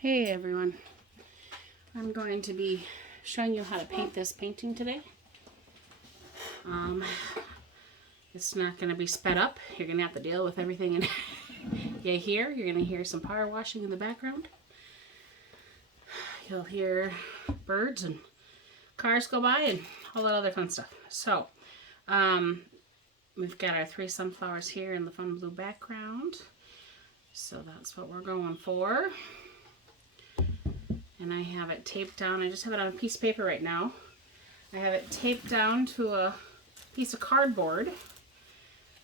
Hey everyone, I'm going to be showing you how to paint this painting today. It's not going to be sped up. You're going to have to deal with everything in here. You're going to hear some power washing in the background. You'll hear birds and cars go by and all that other fun stuff. So, we've got our 3 sunflowers here in the fun blue background. So that's what we're going for. And I have it taped down. I just have it on a piece of paper right now. I have it taped down to a piece of cardboard.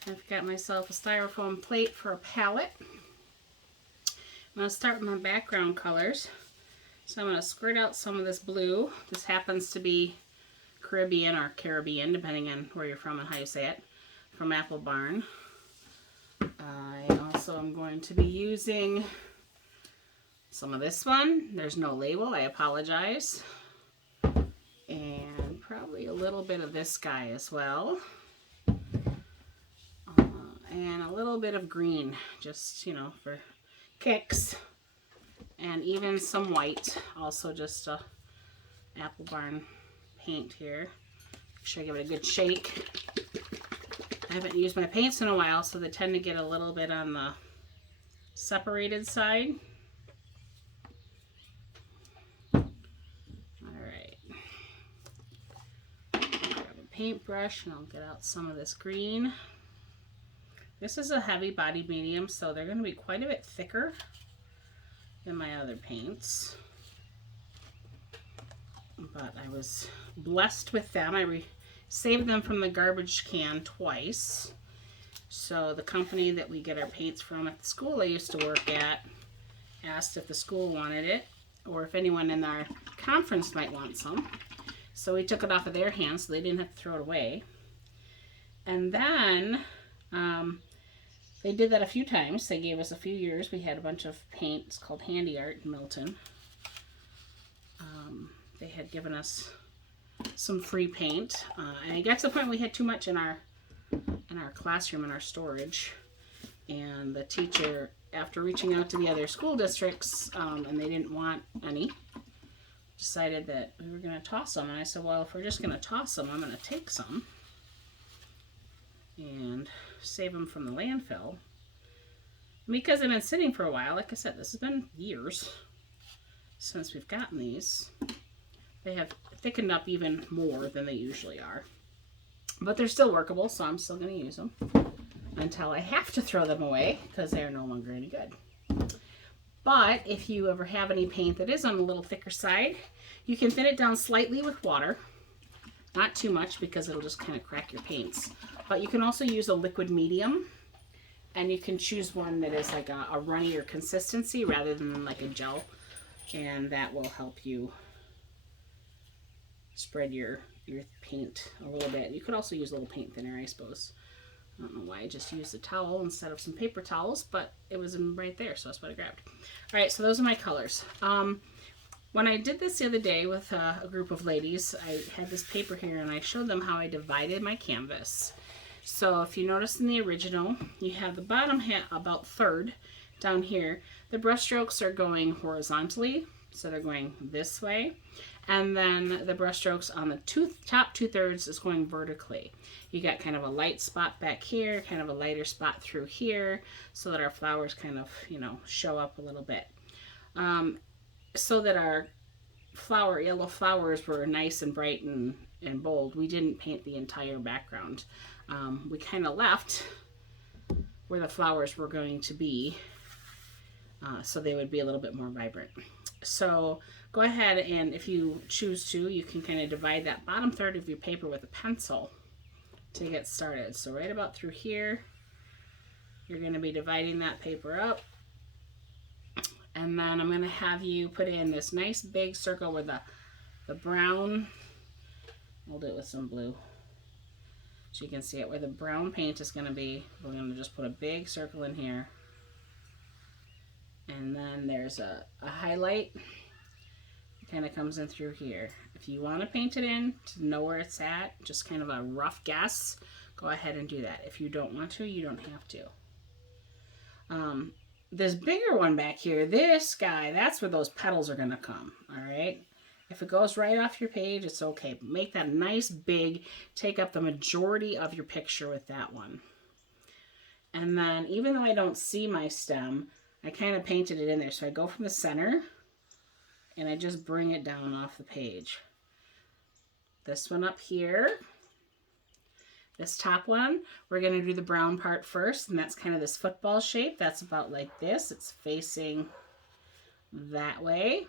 I've got myself a styrofoam plate for a palette. I'm going to start with my background colors. So I'm going to squirt out some of this blue. This happens to be Caribbean or Caribbean, depending on where you're from and how you say it, from Apple Barn. I also am going to be using some of this one. There's no label, I apologize. And probably a little bit of this guy as well. And a little bit of green, just, for kicks. And even some white, also just a Apple Barn paint here. Make sure I give it a good shake. I haven't used my paints in a while, so they tend to get a little bit on the separated side. Paintbrush, and I'll get out some of this green. This is a heavy body medium, so they're going to be quite a bit thicker than my other paints. But I was blessed with them. I saved them from the garbage can twice. So the company that we get our paints from at the school I used to work at asked if the school wanted it, or if anyone in our conference might want some. So we took it off of their hands so they didn't have to throw it away. And then they did that a few times. They gave us a few years. We had a bunch of paints called Handy Art in Milton. They had given us some free paint. And it got to the point we had too much in our classroom, in our storage. And the teacher, after reaching out to the other school districts, and they didn't want any, decided that we were going to toss them. And I said, well, if we're just going to toss them, I'm going to take some and save them from the landfill. Because they've been sitting for a while, like I said, this has been years since we've gotten these. They have thickened up even more than they usually are. But they're still workable, so I'm still going to use them until I have to throw them away because they are no longer any good. But if you ever have any paint that is on the little thicker side, you can thin it down slightly with water. Not too much because it'll just kind of crack your paints. But you can also use a liquid medium. And you can choose one that is like a runnier consistency rather than like a gel. And that will help you spread your paint a little bit. You could also use a little paint thinner, I suppose. I don't know why I just used a towel instead of some paper towels, but it was right there, so that's what I grabbed. All right, so those are my colors. When I did this the other day with a group of ladies, I had this paper here, and I showed them how I divided my canvas. So if you notice in the original, you have the bottom half, about third down here. The brush strokes are going horizontally, so they're going this way. And then the brush strokes on the top 2/3 is going vertically. You got kind of a light spot back here, kind of a lighter spot through here, so that our flowers kind of, show up a little bit. So that our yellow flowers were nice and bright and bold, we didn't paint the entire background. We kind of left where the flowers were going to be, so they would be a little bit more vibrant. So go ahead, and if you choose to, you can kind of divide that bottom third of your paper with a pencil to get started. So right about through here, you're going to be dividing that paper up. And then I'm going to have you put in this nice big circle where the brown, we'll do it with some blue, so you can see it, where the brown paint is going to be. We're going to just put a big circle in here. And then there's a highlight. It kind of comes in through here. If you want to paint it in to know where it's at, just kind of a rough guess, go ahead and do that. If you don't want to, you don't have to. this bigger one back here, this guy, that's where those petals are going to come, all right? If it goes right off your page, it's okay. Make that nice big, take up the majority of your picture with that one. And then, even though I don't see my stem, I kind of painted it in there. So I go from the center, and I just bring it down off the page. This one up here, this top one, we're going to do the brown part first, and that's kind of this football shape. That's about like this. It's facing that way.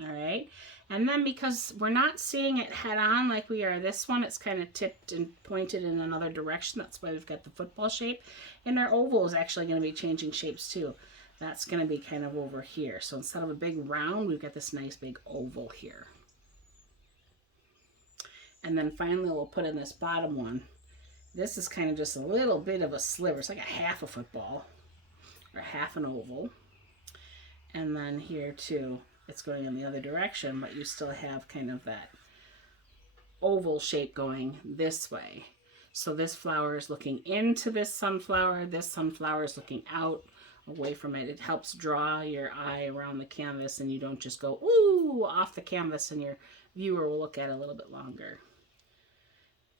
All right. And then because we're not seeing it head on like we are this one, it's kind of tipped and pointed in another direction. That's why we've got the football shape. And our oval is actually going to be changing shapes too. That's going to be kind of over here. So instead of a big round, we've got this nice big oval here. And then finally we'll put in this bottom one. This is kind of just a little bit of a sliver. It's like a half a football or half an oval. And then here too, it's going in the other direction, but you still have kind of that oval shape going this way. So this flower is looking into this sunflower is looking out away from it. It helps draw your eye around the canvas, and you don't just go, ooh, off the canvas, and your viewer will look at it a little bit longer.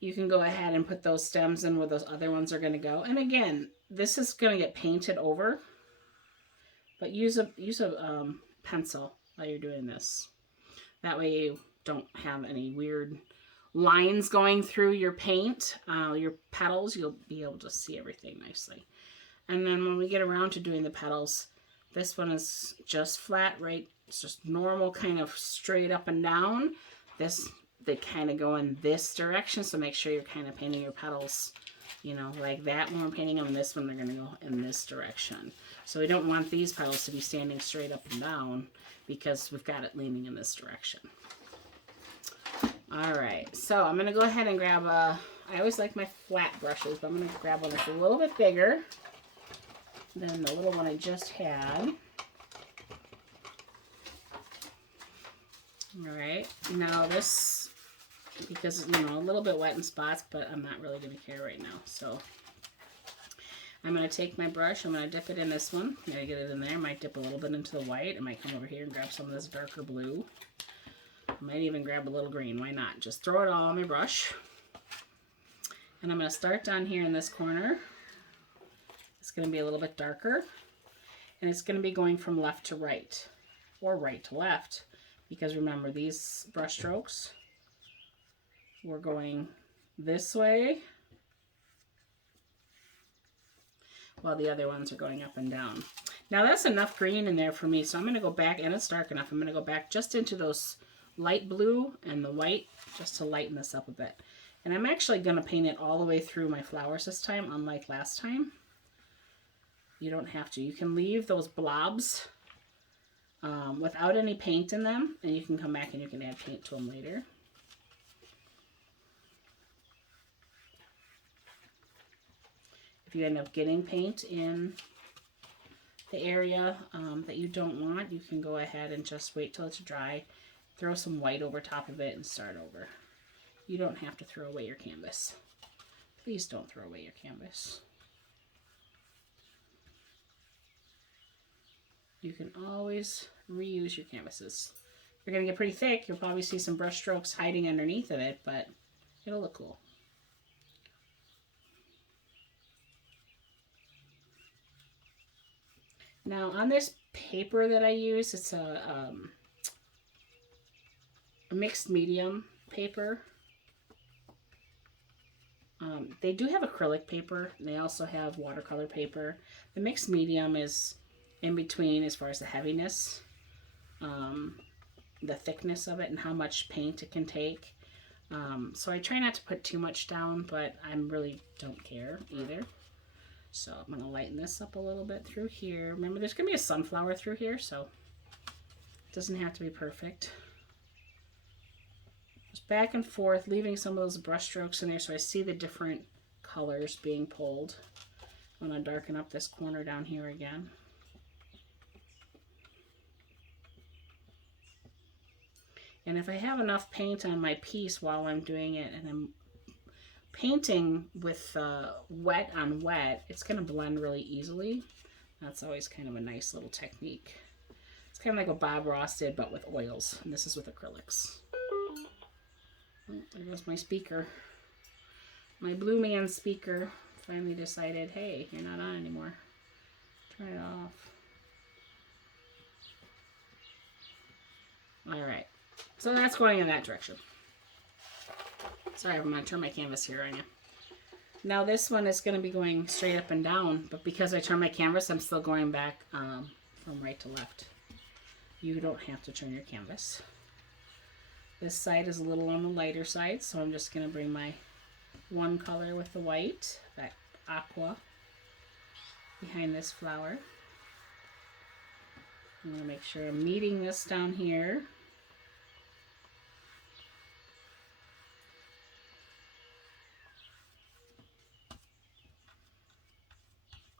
You can go ahead and put those stems in where those other ones are going to go. And again, this is going to get painted over, but use a pencil while you're doing this. That way you don't have any weird lines going through your paint, your petals. You'll be able to see everything nicely. And then when we get around to doing the petals, this one is just flat, right? It's just normal, kind of straight up and down. They kind of go in this direction, so make sure you're kind of painting your petals, you know, like that when we're painting them. And this one, they're going to go in this direction. So we don't want these petals to be standing straight up and down because we've got it leaning in this direction. All right, so I'm going to go ahead and grab I always like my flat brushes, but I'm going to grab one that's a little bit bigger than the little one I just had. All right, now this, because, you know, a little bit wet in spots, but I'm not really going to care right now. So I'm going to take my brush, I'm going to dip it in this one. I'm going to get it in there. I might dip a little bit into the white. I might come over here and grab some of this darker blue. I might even grab a little green. Why not? Just throw it all on my brush. And I'm going to start down here in this corner. It's going to be a little bit darker. And it's going to be going from left to right, or right to left. Because remember, these brush strokes, we're going this way, while the other ones are going up and down. Now that's enough green in there for me, so I'm going to go back, and it's dark enough, I'm going to go back just into those light blue and the white, just to lighten this up a bit. And I'm actually going to paint it all the way through my flowers this time, unlike last time. You don't have to. You can leave those blobs without any paint in them, and you can come back and you can add paint to them later. If you end up getting paint in the area that you don't want, you can go ahead and just wait till it's dry, throw some white over top of it, and start over. You don't have to throw away your canvas. Please don't throw away your canvas. You can always reuse your canvases. You're going to get pretty thick. You'll probably see some brush strokes hiding underneath of it, but it'll look cool. Now on this paper that I use, it's a mixed medium paper. They do have acrylic paper. They also have watercolor paper. The mixed medium is in between as far as the heaviness, the thickness of it, and how much paint it can take. So I try not to put too much down, but I really don't care either. So I'm going to lighten this up a little bit through here. Remember, there's going to be a sunflower through here, so it doesn't have to be perfect. Just back and forth, leaving some of those brush strokes in there so I see the different colors being pulled. I'm going to darken up this corner down here again. And if I have enough paint on my piece while I'm doing it, and I'm painting with wet on wet, it's going to blend really easily. That's always kind of a nice little technique. It's kind of like what Bob Ross did, but with oils. And this is with acrylics. Oh, there goes my speaker. My Blue Man speaker finally decided, hey, you're not on anymore. Turn it off. All right. So that's going in that direction. Sorry, I'm going to turn my canvas here on you. Now this one is going to be going straight up and down, but because I turn my canvas, I'm still going back from right to left. You don't have to turn your canvas. This side is a little on the lighter side, so I'm just going to bring my one color with the white, that aqua, behind this flower. I'm going to make sure I'm meeting this down here.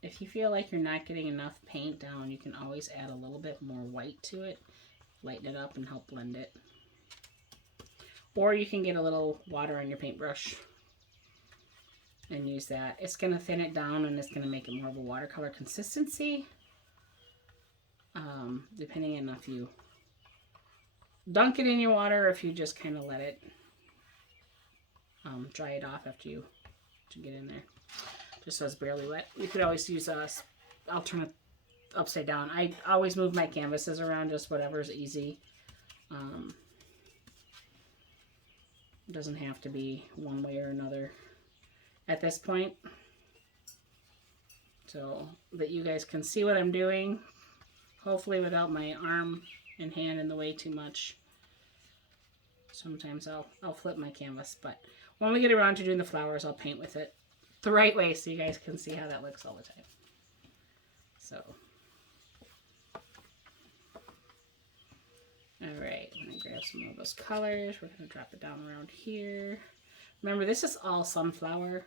If you feel like you're not getting enough paint down, you can always add a little bit more white to it, lighten it up and help blend it. Or you can get a little water on your paintbrush and use that. It's going to thin it down and it's going to make it more of a watercolor consistency. Depending on if you dunk it in your water or if you just kind of let it dry it off after you get in there. Just so it's barely wet. You could always use I'll turn it upside down. I always move my canvases around, just whatever's easy. It doesn't have to be one way or another at this point. So that you guys can see what I'm doing. Hopefully without my arm and hand in the way too much. Sometimes I'll flip my canvas, but when we get around to doing the flowers, I'll paint with it the right way so you guys can see how that looks all the time. So, alright, I'm going to grab some of those colors. We're going to drop it down around here. Remember, this is all sunflower,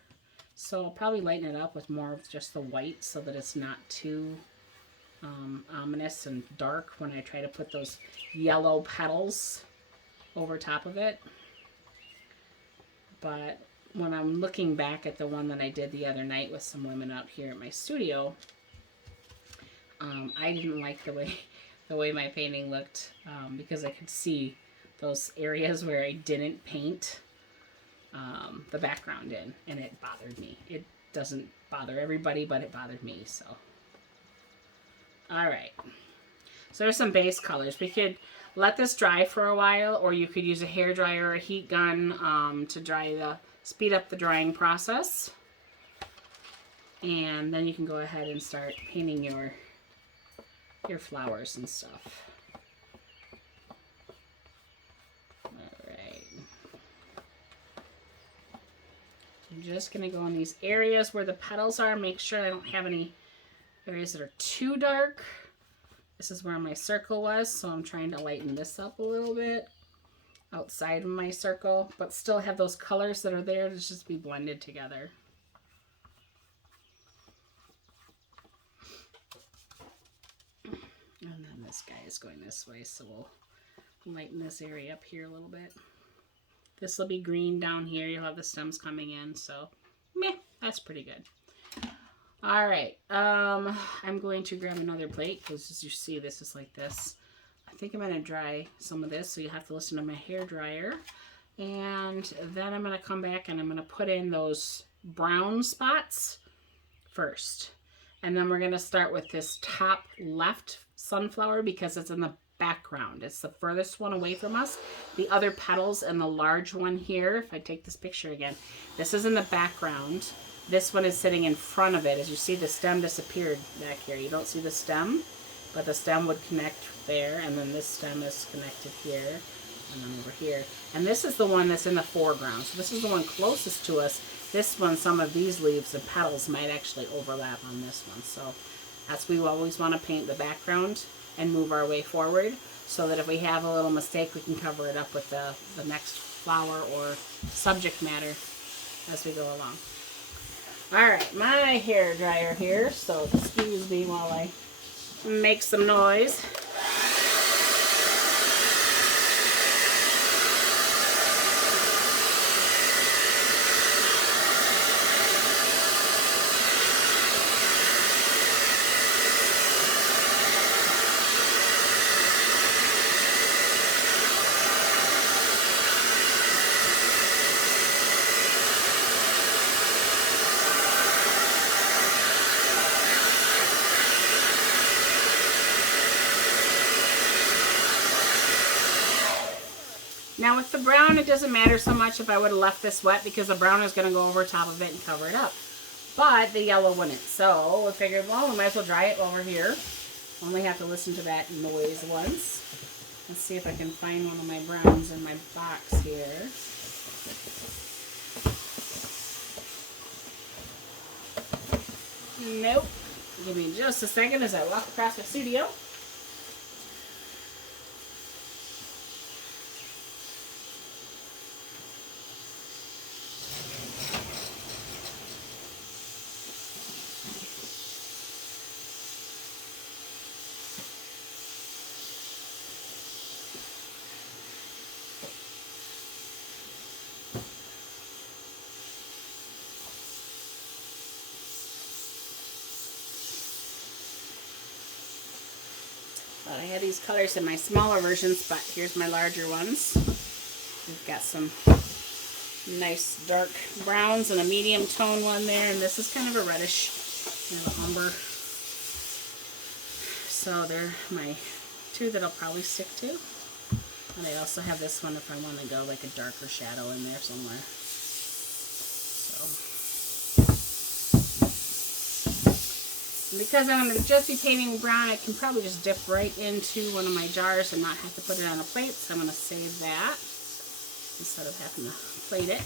so I'll probably lighten it up with more of just the white so that it's not too ominous and dark when I try to put those yellow petals over top of it. But when I'm looking back at the one that I did the other night with some women out here at my studio, I didn't like the way my painting looked because I could see those areas where I didn't paint the background in, and it bothered me. It doesn't bother everybody, but it bothered me. So, all right. So there's some base colors. We could let this dry for a while, or you could use a hair dryer or a heat gun to speed up the drying process. And then you can go ahead and start painting your flowers and stuff. Alright. I'm just going to go in these areas where the petals are. Make sure I don't have any areas that are too dark. This is where my circle was, so I'm trying to lighten this up a little bit outside of my circle, but still have those colors that are there to just be blended together. And then this guy is going this way, so we'll lighten this area up here a little bit. This will be green down here. You'll have the stems coming in, so meh, that's pretty good. All right, I'm going to grab another plate because as you see, this is like this. I think I'm going to dry some of this, so you have to listen to my hair dryer. And then I'm going to come back and I'm going to put in those brown spots first. And then we're going to start with this top left sunflower because it's in the background. It's the furthest one away from us. The other petals and the large one here, if I take this picture again, this is in the background. This one is sitting in front of it. As you see, the stem disappeared back here. You don't see the stem, but the stem would connect there, and then this stem is connected here, and then over here. And this is the one that's in the foreground. So this is the one closest to us. This one, some of these leaves and petals might actually overlap on this one. So that's we always want to paint the background and move our way forward so that if we have a little mistake, we can cover it up with the next flower or subject matter as we go along. Alright, my hair dryer here, so excuse me while I make some noise. Now with the brown, it doesn't matter so much if I would have left this wet because the brown is going to go over top of it and cover it up. But the yellow wouldn't. So we figured, well, we might as well dry it while we're here. Only have to listen to that noise once. Let's see if I can find one of my browns in my box here. Nope. Give me just a second as I walk across the studio. I had these colors in my smaller versions, but here's my larger ones. We've got some nice dark browns and a medium tone one there, and this is kind of a reddish, kind of umber. So they're my two that I'll probably stick to. And I also have this one if I want to go like a darker shadow in there somewhere. Because I'm going to just be painting brown, I can probably just dip right into one of my jars and not have to put it on a plate. So I'm going to save that instead of having to plate it.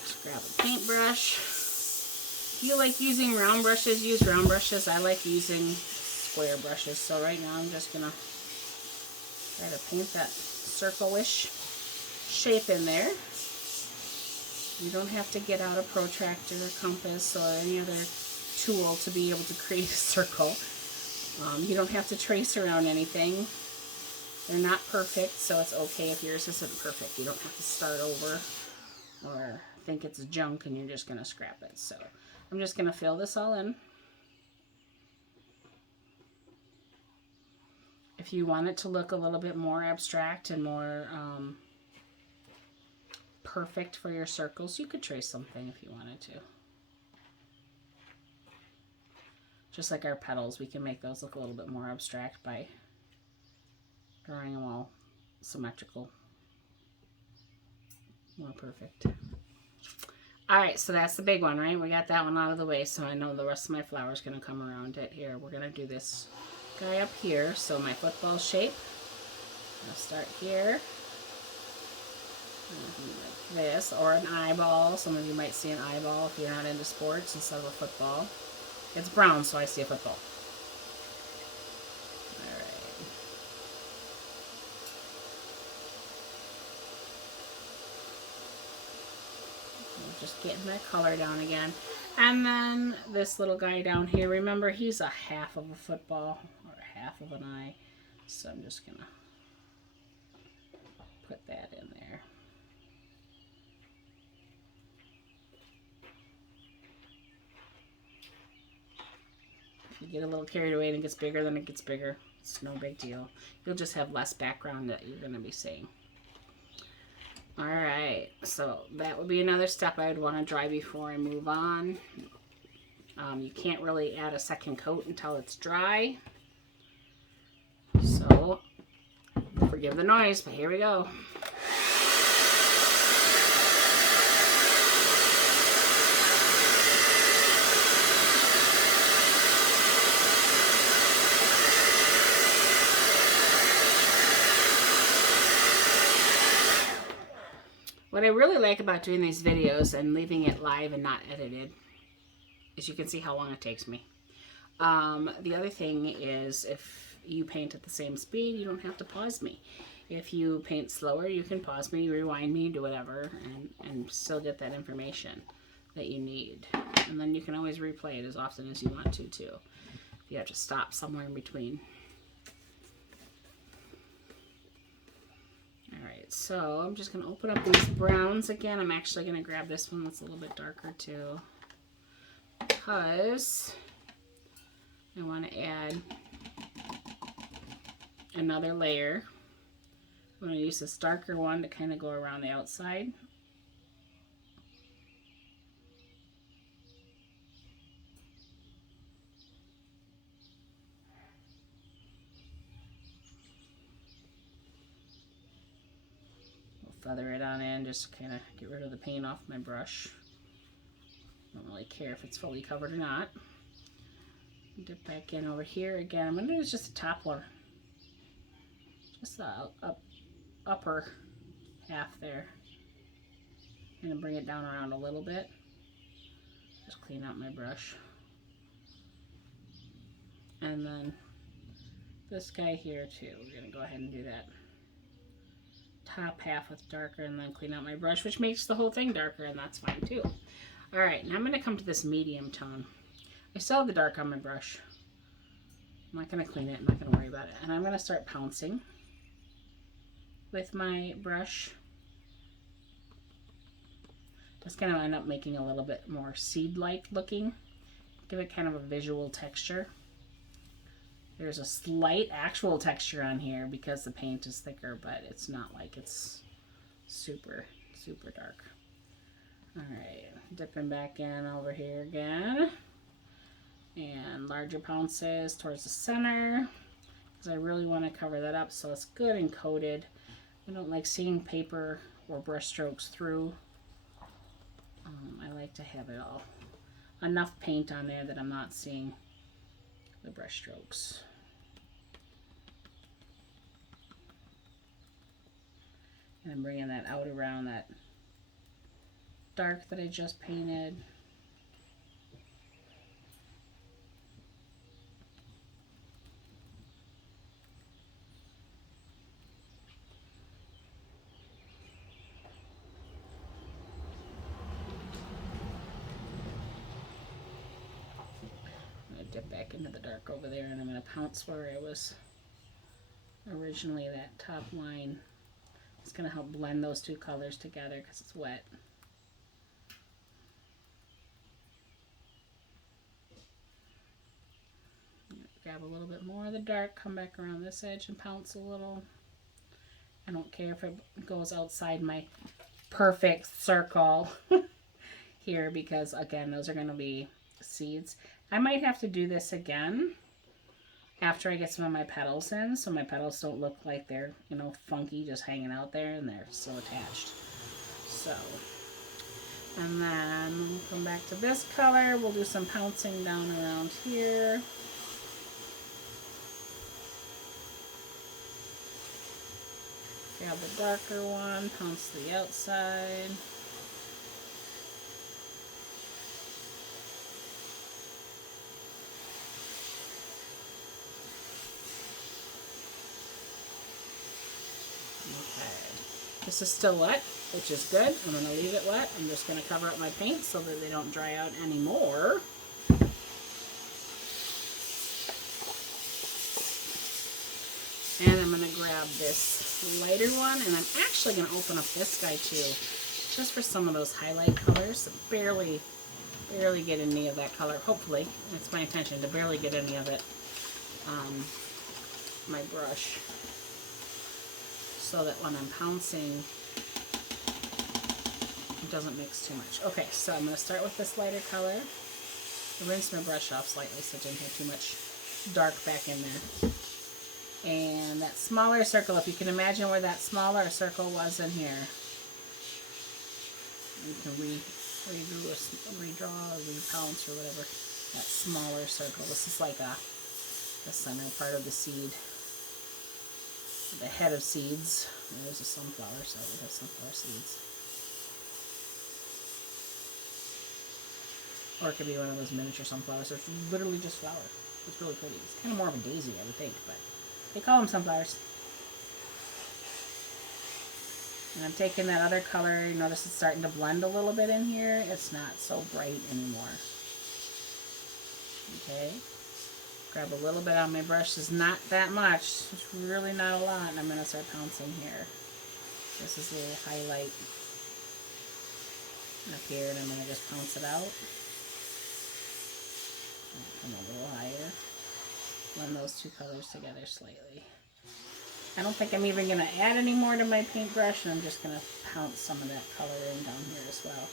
Just grab a paintbrush. If you like using round brushes, use round brushes. I like using square brushes. So right now I'm just going to try to paint that circle-ish shape in there. You don't have to get out a protractor or compass or any other tool to be able to create a circle. You don't have to trace around anything. They're not perfect, so it's okay if yours isn't perfect. You don't have to start over or think it's junk and you're just going to scrap it. So I'm just going to fill this all in. If you want it to look a little bit more abstract and more perfect for your circles, you could trace something if you wanted to. Just like our petals, we can make those look a little bit more abstract by drawing them all symmetrical. More perfect. Alright, so that's the big one, right? We got that one out of the way, so I know the rest of my flower is going to come around it here. We're going to do this guy up here. So my football shape, I'll start here. Like this, or an eyeball. Some of you might see an eyeball if you're not into sports instead of a football. It's brown, so I see a football. Alright. Just getting that color down again. And then this little guy down here, remember he's a half of a football, or half of an eye. So I'm just going to put that in there. You get a little carried away and it gets bigger, then it gets bigger. It's no big deal. You'll just have less background that you're going to be seeing. Alright, so that would be another step I would want to dry before I move on. You can't really add a second coat until it's dry. So, forgive the noise, but here we go. What I really like about doing these videos and leaving it live and not edited is you can see how long it takes me. The other thing is if you paint at the same speed, you don't have to pause me. If you paint slower, you can pause me, rewind me, do whatever, and still get that information that you need. And then you can always replay it as often as you want to, too. You have to stop somewhere in between. Alright, so I'm just going to open up these browns again. I'm actually going to grab this one that's a little bit darker too, because I want to add another layer. I'm going to use this darker one to kind of go around the outside. feather it on in, just kind of get rid of the paint off my brush. Don't really care if it's fully covered or not. Dip back in over here again. I'm going to do just the top one. Just the upper half there. I'm going to bring it down around a little bit. Just clean out my brush. And then this guy here too. We're going to go ahead and do that top half with darker and then clean out my brush, which makes the whole thing darker, and that's fine too. Alright, now I'm going to come to this medium tone. I still have the dark on my brush. I'm not going to clean it. I'm not going to worry about it. And I'm going to start pouncing with my brush. Just going to end up making a little bit more seed-like looking. Give it kind of a visual texture. There's a slight actual texture on here because the paint is thicker, but it's not like it's super, super dark. Alright, dipping back in over here again. And larger pounces towards the center, because I really want to cover that up so it's good and coated. I don't like seeing paper or brush strokes through. I like to have it all enough paint on there that I'm not seeing the brush strokes. And I'm bringing that out around that dark that I just painted. Dip back into the dark over there, and I'm going to pounce where I was originally. That top line is going to help blend those two colors together because it's wet. Grab a little bit more of the dark, come back around this edge and pounce a little. I don't care if it goes outside my perfect circle here because, again, those are going to be seeds. I might have to do this again after I get some of my petals in, so my petals don't look like they're, you know, funky, just hanging out there, and they're still attached. So, and then come back to this color. We'll do some pouncing down around here. Grab the darker one, pounce the outside. This is still wet, which is good. I'm going to leave it wet. I'm just going to cover up my paint so that they don't dry out anymore. And I'm going to grab this lighter one, and I'm actually going to open up this guy too, just for some of those highlight colors. Barely get any of that color. Hopefully, it's my intention to barely get any of it on my brush, so that when I'm pouncing, it doesn't mix too much. Okay, so I'm going to start with this lighter color. Rinse my brush off slightly so it didn't have too much dark back in there. And that smaller circle, if you can imagine where that smaller circle was in here, you can redraw or repounce or whatever. That smaller circle. This is like the center part of the seed. The head of seeds. There's a sunflower, so we have sunflower seeds. Or it could be one of those miniature sunflowers. So it's literally just flower. It's really pretty. It's kind of more of a daisy, I would think, but they call them sunflowers. And I'm taking that other color. You notice it's starting to blend a little bit in here. It's not so bright anymore. Okay. Grab a little bit on my brush. It's not that much. It's really not a lot. And I'm going to start pouncing here. This is a little highlight up here, and I'm going to just pounce it out. Come a little higher. Blend those two colors together slightly. I don't think I'm even going to add any more to my paintbrush, and I'm just going to pounce some of that color in down here as well.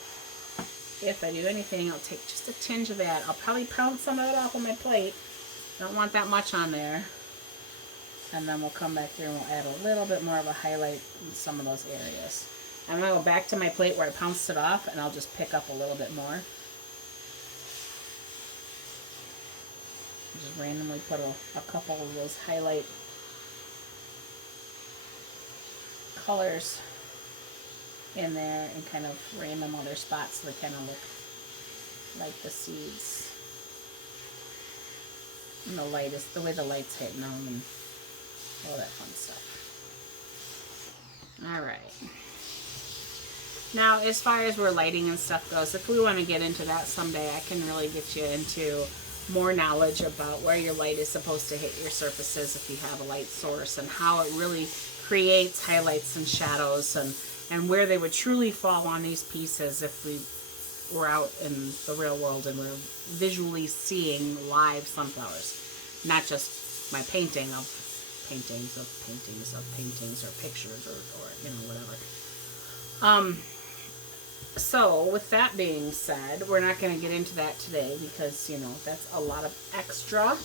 If I do anything, I'll take just a tinge of that. I'll probably pounce some of it off of my plate. Don't want that much on there. And then we'll come back here and we'll add a little bit more of a highlight in some of those areas. I'm going to go back to my plate where I pounced it off, and I'll just pick up a little bit more. Just randomly put a couple of those highlight colors in there and kind of random other spots that kind of look like the seeds. And the light is the way the light's hitting them and all that fun stuff. All right. Now, as far as where lighting and stuff goes, if we want to get into that someday, I can really get you into more knowledge about where your light is supposed to hit your surfaces if you have a light source, and how it really creates highlights and shadows, and where they would truly fall on these pieces if we were out in the real world and we're visually seeing live sunflowers, not just my painting of paintings of paintings of paintings or pictures or you know, whatever. So with that being said, we're not going to get into that today because, you know, that's a lot of extra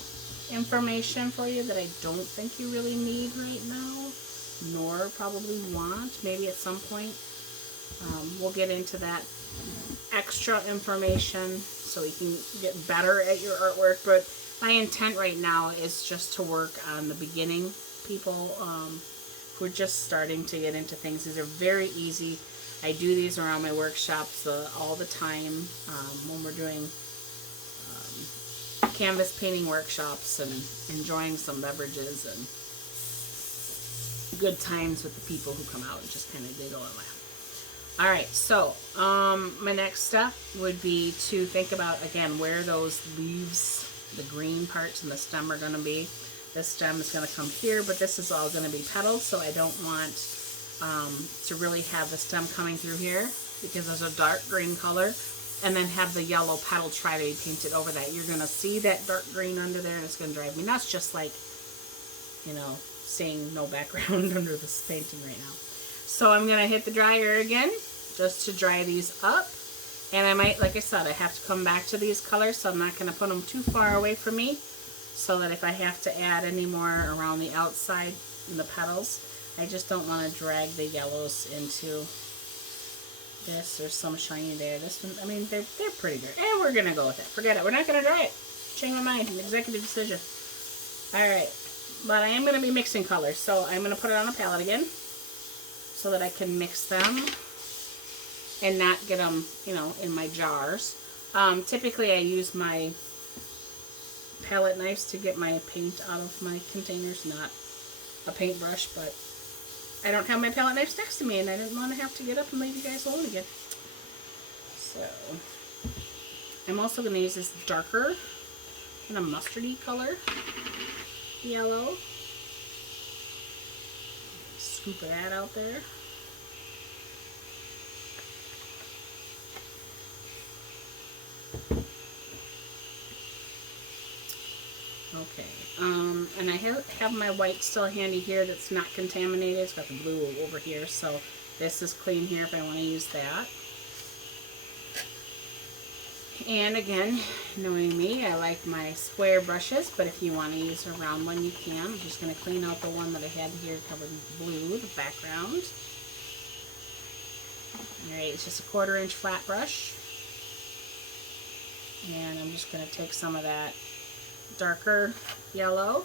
information for you that I don't think you really need right now, nor probably want. Maybe at some point we'll get into that extra information so you can get better at your artwork. But my intent right now is just to work on the beginning people who are just starting to get into things. These are very easy. I do these around my workshops all the time when we're doing canvas painting workshops and enjoying some beverages and good times with the people who come out and just kind of giggle and laugh. All right, so my next step would be to think about, again, where those leaves, the green parts and the stem are going to be. This stem is going to come here, but this is all going to be petals, so I don't want to really have the stem coming through here because there's a dark green color, and then have the yellow petal try to be painted over that. You're going to see that dark green under there, and it's going to drive me nuts, just like, you know, seeing no background under this painting right now. So I'm going to hit the dryer again just to dry these up, and I might, like I said, I have to come back to these colors, so I'm not going to put them too far away from me, so that if I have to add any more around the outside in the petals, I just don't want to drag the yellows into this. There's some shiny there. This one, I mean, they're pretty good. And we're going to go with it. Forget it. We're not going to dry it. Change my mind. An executive decision. Alright. But I am going to be mixing colors. So I'm going to put it on a palette again so that I can mix them and not get them, you know, in my jars. Typically I use my palette knives to get my paint out of my containers, not a paintbrush, but I don't have my palette knives next to me, and I didn't want to have to get up and leave you guys alone again. So, I'm also going to use this darker, kind of mustardy color, yellow. Scoop that out there. Okay, and I have my white still handy here that's not contaminated. It's got the blue over here, so this is clean here if I want to use that. And again, knowing me, I like my square brushes, but if you want to use a round one, you can. I'm just going to clean out the one that I had here covered in blue, the background. Alright, it's just a 1/4 inch flat brush. And I'm just going to take some of that darker yellow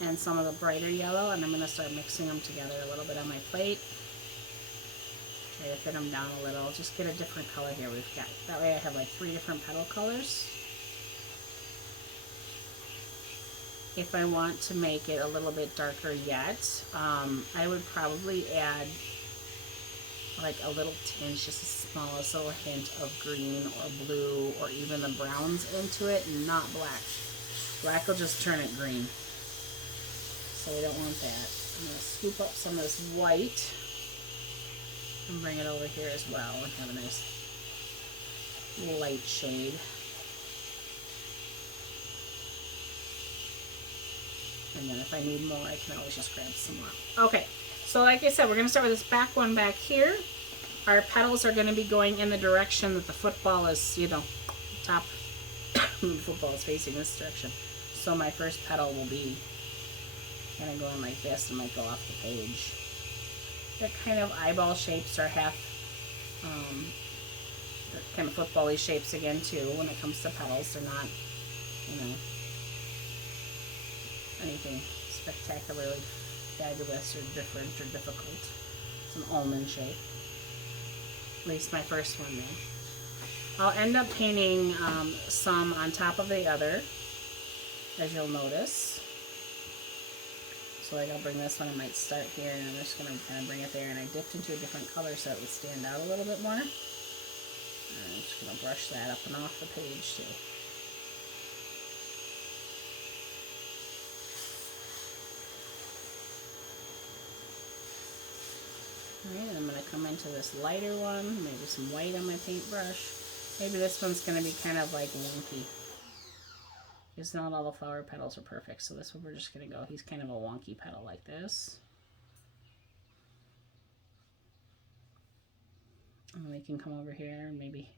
and some of the brighter yellow, and I'm going to start mixing them together a little bit on my plate. Try to fit them down a little. Just get a different color here we've got. That way I have like 3 different petal colors. If I want to make it a little bit darker yet, I would probably add like a little tinge, just the smallest little hint of green or blue or even the browns into it, not black. Black will just turn it green. So we don't want that. I'm going to scoop up some of this white and bring it over here as well and have a nice light shade. And then if I need more, I can always just grab some more. Okay, so like I said, we're going to start with this back one back here. Our petals are going to be going in the direction that the football is, you know, top. The football is facing this direction. So my first petal will be kind of going like this and might go off the page. They're kind of eyeball shapes or half, they're kind of football-y shapes again too when it comes to petals. They're not, you know, anything spectacularly fabulous or different or difficult. It's an almond shape. At least my first one there. I'll end up painting some on top of the other, as you'll notice. So like I'll bring this one, I might start here, and I'm just going to kind of bring it there, and I dipped into a different color so it would stand out a little bit more. And I'm just going to brush that up and off the page too. Alright, I'm going to come into this lighter one, maybe some white on my paintbrush. Maybe this one's going to be kind of like wonky. Because not all the flower petals are perfect, so this one we're just going to go, he's kind of a wonky petal like this. And we can come over here and maybe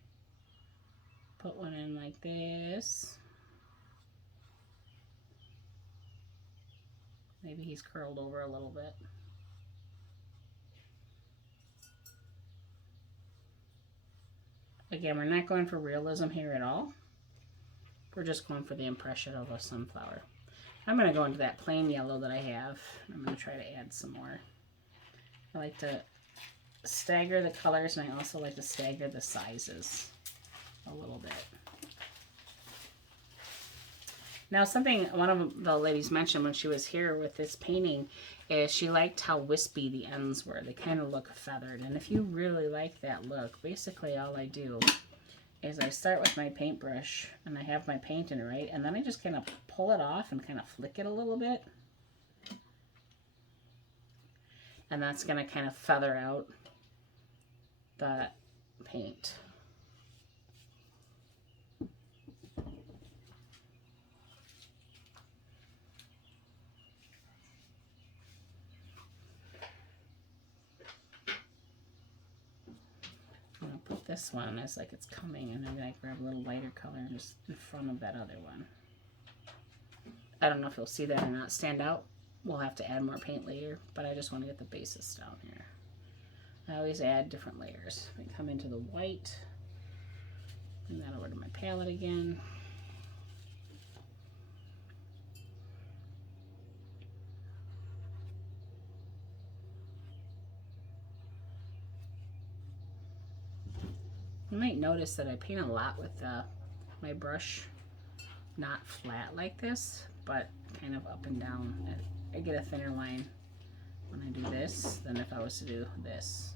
put one in like this. Maybe he's curled over a little bit. Again, we're not going for realism here at all. We're just going for the impression of a sunflower. I'm going to go into that plain yellow that I have. I'm going to try to add some more. I like to stagger the colors, and I also like to stagger the sizes a little bit. Now, something one of the ladies mentioned when she was here with this painting is she liked how wispy the ends were. They kind of look feathered. And if you really like that look, basically all I do is I start with my paintbrush, and I have my paint in it, right? And then I just kind of pull it off and kind of flick it a little bit. And that's going to kind of feather out the paint. Put this one as like it's coming, and then I grab a little lighter color just in front of that other one. I don't know if you'll see that or not stand out. We'll have to add more paint later, but I just want to get the basis down here. I always add different layers. I come into the white, bring that over to my palette again. You might notice that I paint a lot with my brush, not flat like this, but kind of up and down. I get a thinner line when I do this than if I was to do this.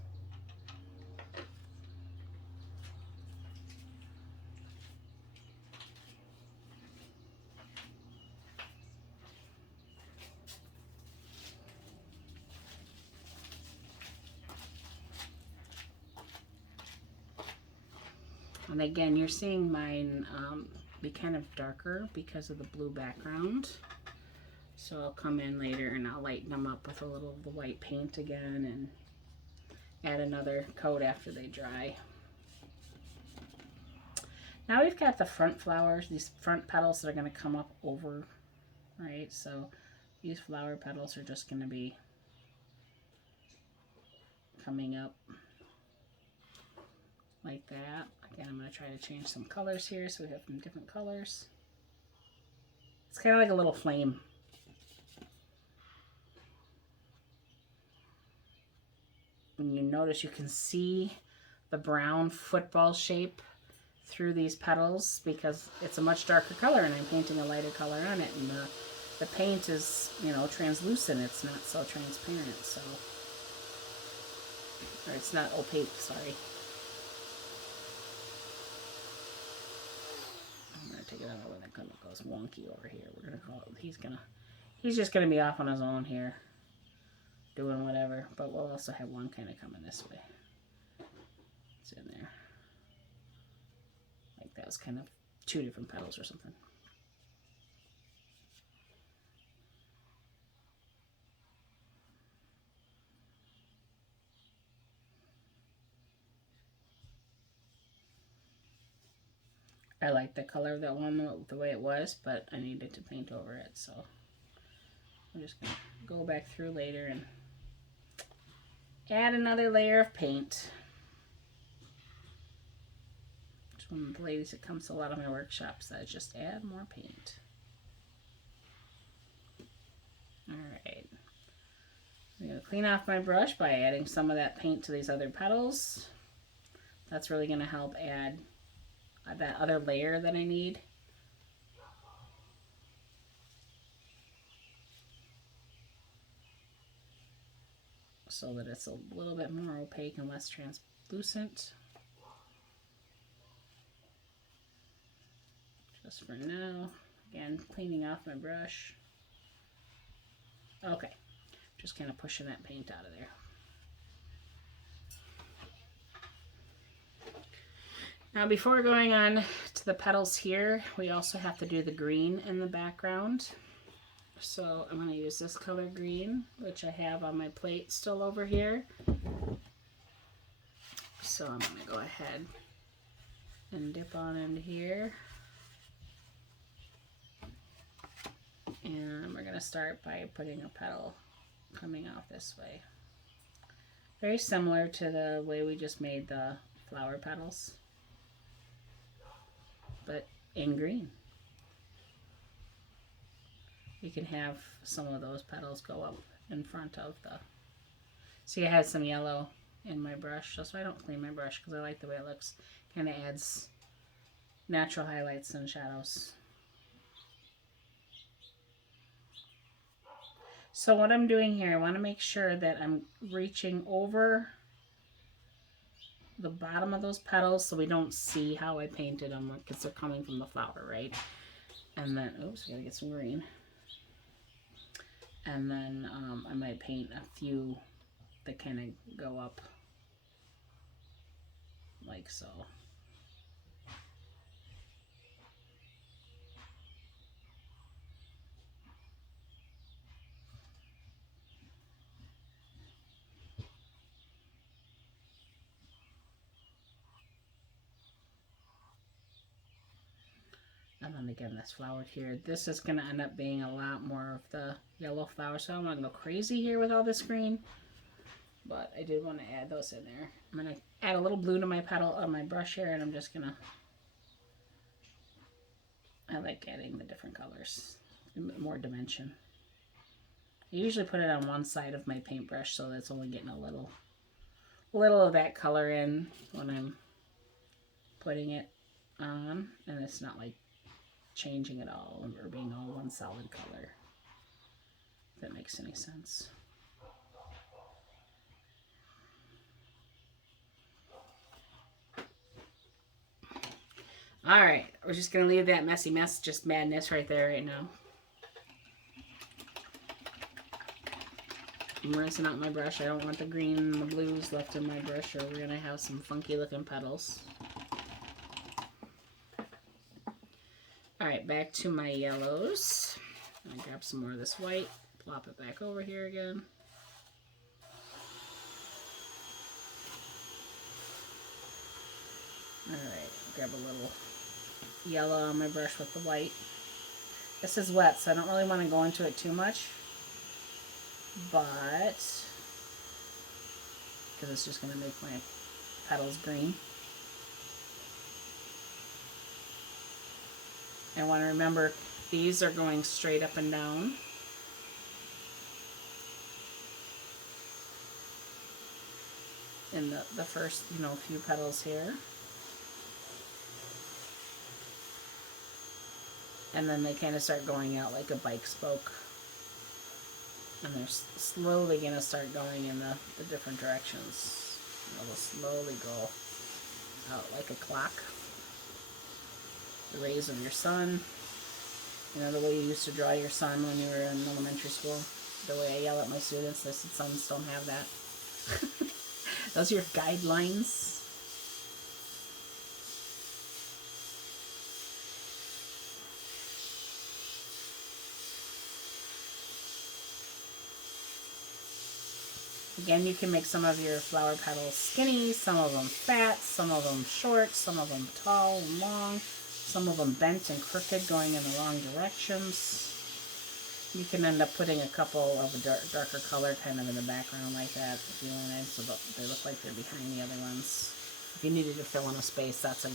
And again, you're seeing mine be kind of darker because of the blue background. So I'll come in later and I'll lighten them up with a little of the white paint again and add another coat after they dry. Now we've got the front flowers, these front petals that are going to come up over, right? So these flower petals are just going to be coming up like that. Again, I'm going to try to change some colors here so we have some different colors. It's kind of like a little flame. And you notice you can see the brown football shape through these petals because it's a much darker color and I'm painting a lighter color on it, and the paint is, you know, translucent. It's not so transparent, so, or it's not opaque, sorry. I'm going to take it out where that kind of goes wonky over here. We're going to call it, he's just going to be off on his own here doing whatever, but we'll also have one kind of coming this way. It's in there. Like that was kind of two different petals or something. I like the color of that one the way it was, but I needed to paint over it, so I'm just going to go back through later and add another layer of paint. It's one of the ladies that comes to a lot of my workshops that just add more paint. Alright. I'm going to clean off my brush by adding some of that paint to these other petals. That's really going to help add that other layer that I need. So that it's a little bit more opaque and less translucent. Just for now. Again, cleaning off my brush. Okay, just kind of pushing that paint out of there. Now before going on to the petals here, we also have to do the green in the background. So I'm going to use this color green, which I have on my plate still over here. So I'm going to go ahead and dip on into here. And we're going to start by putting a petal coming out this way. Very similar to the way we just made the flower petals, but in green. You can have some of those petals go up in front of the... See, I had some yellow in my brush. That's why I don't clean my brush, because I like the way it looks. Kind of adds natural highlights and shadows. So what I'm doing here, I want to make sure that I'm reaching over the bottom of those petals so we don't see how I painted them, because they're coming from the flower, right? And then, oops, I gotta get some green. And then I might paint a few that kind of go up like so. And then again, this flower here, this is going to end up being a lot more of the yellow flower, so I'm not going to go crazy here with all this green, but I did want to add those in there. I'm going to add a little blue to my petal on my brush here, and I'm just going to, I like adding the different colors, more dimension. I usually put it on one side of my paintbrush so that's only getting a little of that color in when I'm putting it on, and it's not like changing it all or being all one solid color, if that makes any sense. All right, we're just gonna leave that messy mess, just madness right there right now. I'm rinsing out my brush. I don't want the green and the blues left in my brush, or we're gonna have some funky looking petals. Alright, back to my yellows. I grab some more of this white, plop it back over here again. Alright, grab a little yellow on my brush with the white. This is wet, so I don't really want to go into it too much, but because it's just going to make my petals green. I want to remember these are going straight up and down. In the first, few petals here. And then they kind of start going out like a bike spoke. And they're slowly going to start going in the different directions. They'll slowly go out like a clock. The rays of your sun. The way you used to draw your sun when you were in elementary school. The way I yell at my students, I said, suns don't have that. Those are your guidelines. Again, you can make some of your flower petals skinny, some of them fat, some of them short, some of them tall and long, some of them bent and crooked going in the wrong directions. You can end up putting a couple of a darker color kind of in the background like that if you wanted, so they look like they're behind the other ones. If you needed to fill in a space, that's a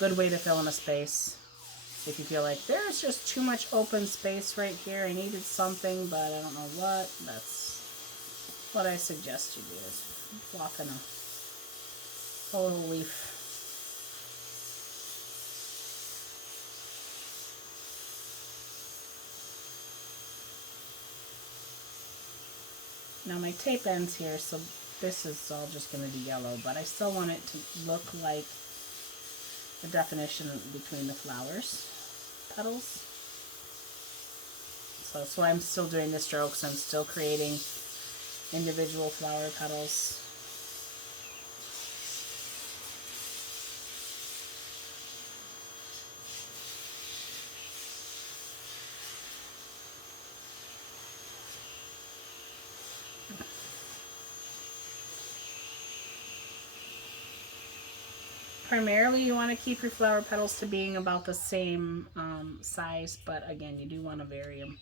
good way to fill in a space. If you feel like there's just too much open space right here, I needed something, but I don't know what, that's what I suggest you do, is block in a little leaf. Now my tape ends here, so this is all just going to be yellow, but I still want it to look like the definition between the flowers, petals. So that's why I'm still doing the strokes. I'm still creating individual flower petals. Primarily, you want to keep your flower petals to being about the same size, but again, you do want to vary them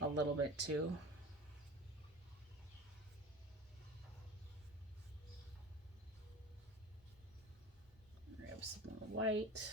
a little bit too. Grab some more white.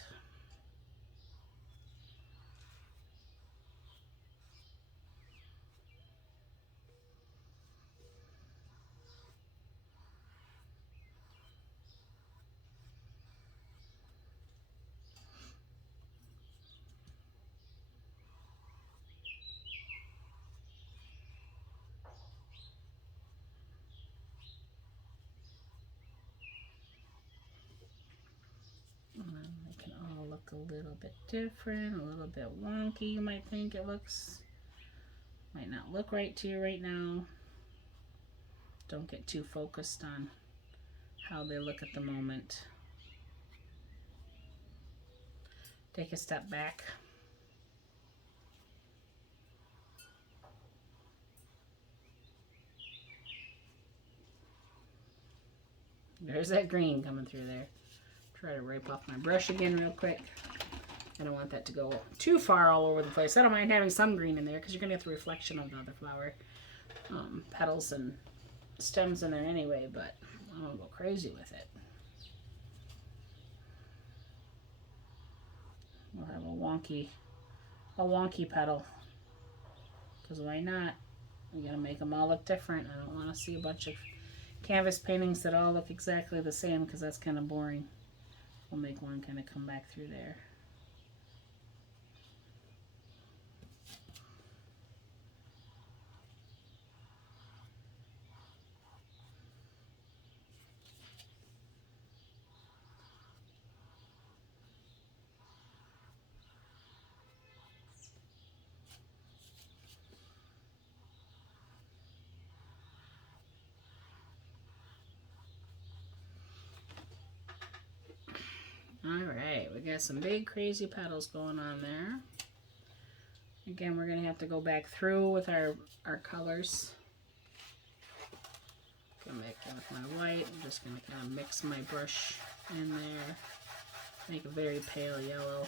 They can all look a little bit different, a little bit wonky. You might think it looks, might not look right to you right now. Don't get too focused on how they look at the moment. Take a step back. There's that green coming through there. Try to wipe off my brush again real quick. I don't want that to go too far all over the place. I don't mind having some green in there because you're going to get the reflection of the other flower petals and stems in there anyway, but I don't want to go crazy with it. We'll have a wonky petal, because why not? We gotta make them all look different. I don't want to see a bunch of canvas paintings that all look exactly the same, because that's kind of boring. We'll make one kind of come back through there. Alright, we got some big crazy petals going on there. Again, we're going to have to go back through with our colors. Come back in with my white. I'm just going to kind of mix my brush in there. Make a very pale yellow.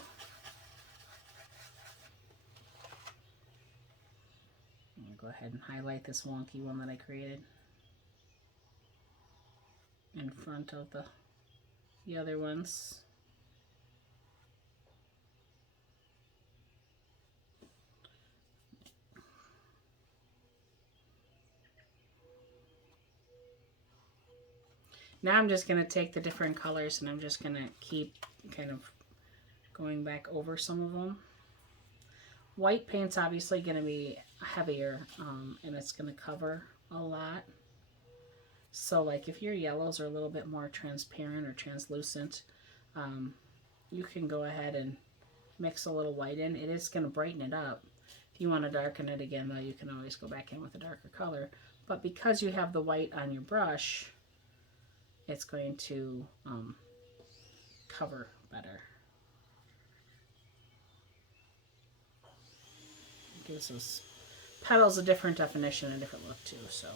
I'm going to go ahead and highlight this wonky one that I created in front of the other ones. Now I'm just going to take the different colors and I'm just going to keep kind of going back over some of them. White paint's obviously going to be heavier and it's going to cover a lot. So like if your yellows are a little bit more transparent or translucent, you can go ahead and mix a little white in. It is going to brighten it up. If you want to darken it again though, you can always go back in with a darker color. But because you have the white on your brush, it's going to cover better. It gives those petals a different definition, a different look too. So.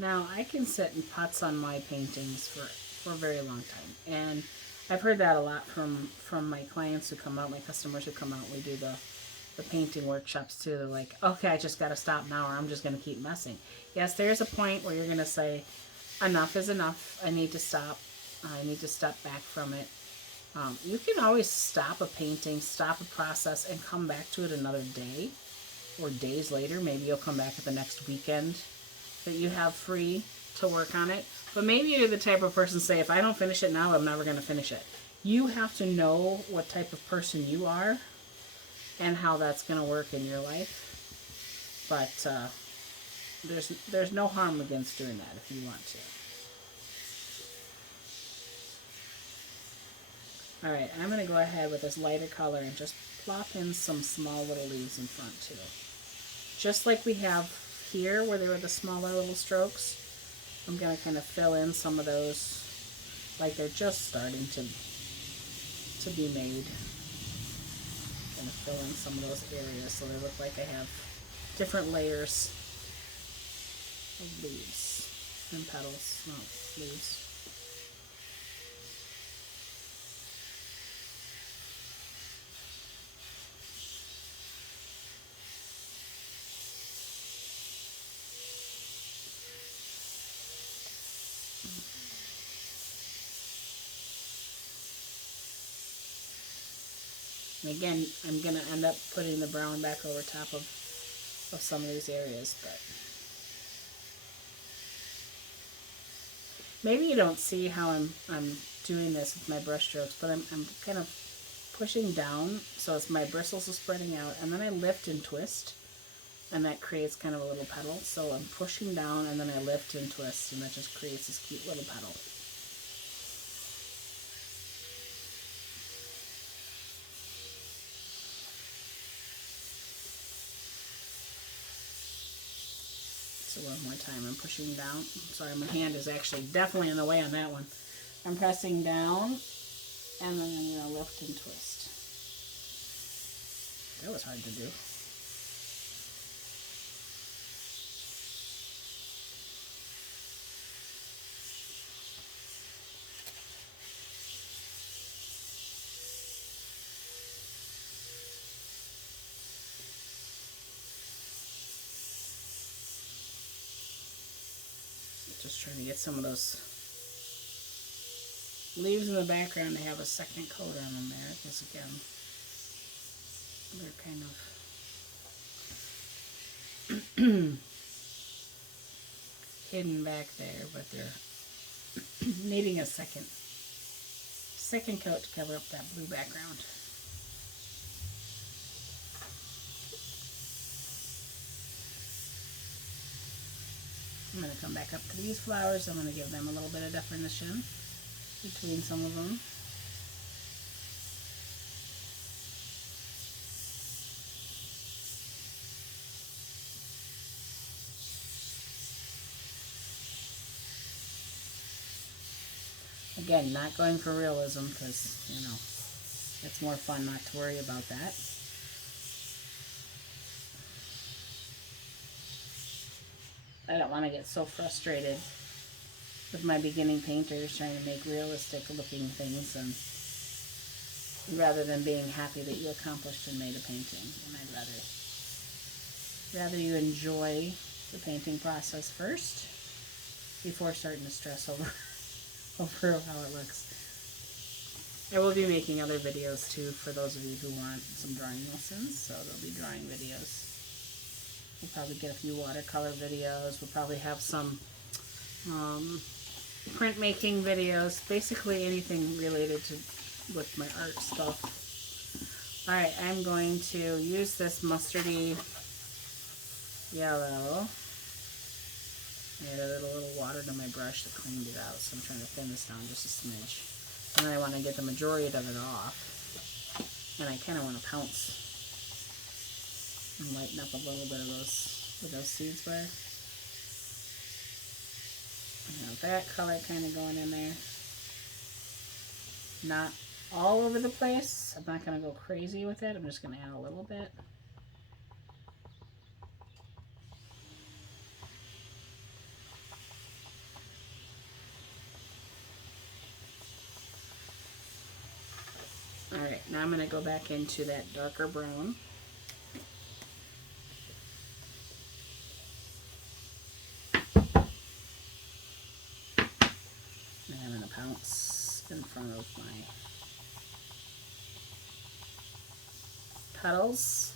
Now, I can sit and putz on my paintings for a very long time. And I've heard that a lot from my clients who come out, my customers who come out. We do the painting workshops too. They're like, okay, I just got to stop now or I'm just going to keep messing. Yes, there's a point where you're going to say, enough is enough. I need to stop. I need to step back from it. You can always stop a painting, stop a process, and come back to it another day or days later. Maybe you'll come back at the next weekend that you have free to work on it. But maybe you're the type of person say, if I don't finish it now, I'm never going to finish it. You have to know what type of person you are and how that's going to work in your life. But there's no harm against doing that if you want to. Alright, I'm going to go ahead with this lighter color and just plop in some small little leaves in front too. Just like we have here where there were the smaller little strokes, I'm going to kind of fill in some of those like they're just starting to be made. I'm going to fill in some of those areas so they look like I have different layers of leaves and petals, not leaves. And again, I'm going to end up putting the brown back over top of some of these areas, but maybe you don't see how I'm doing this with my brush strokes, but I'm kind of pushing down so as my bristles are spreading out, and then I lift and twist, and that creates kind of a little petal. So I'm pushing down, and then I lift and twist, and that just creates this cute little petal. So one more time, I'm pushing down. Sorry, my hand is actually definitely in the way on that one. I'm pressing down, and then I'm going to lift and twist. That was hard to do. Just trying to get some of those leaves in the background to have a second coat on them there, because again, they're kind of hidden back there, but they're needing a second coat to cover up that blue background. I'm going to come back up to these flowers. I'm going to give them a little bit of definition between some of them. Again, not going for realism because, you know, it's more fun not to worry about that. I don't want to get so frustrated with my beginning painters trying to make realistic looking things, and rather than being happy that you accomplished and made a painting. And I'd rather you enjoy the painting process first before starting to stress over how it looks. I will be making other videos too for those of you who want some drawing lessons, so there'll be drawing videos. We'll probably get a few watercolor videos. We'll probably have some printmaking videos. Basically anything related to with my art stuff. Alright, I'm going to use this mustardy yellow. I added a little water to my brush that cleaned it out, so I'm trying to thin this down just a smidge. And then I want to get the majority of it off. And I kind of want to pounce and lighten up a little bit of where those seeds were. I have that color kind of going in there. Not all over the place. I'm not going to go crazy with it. I'm just going to add a little bit. Alright, now I'm going to go back into that darker brown. And I'm going to pounce in front of my petals.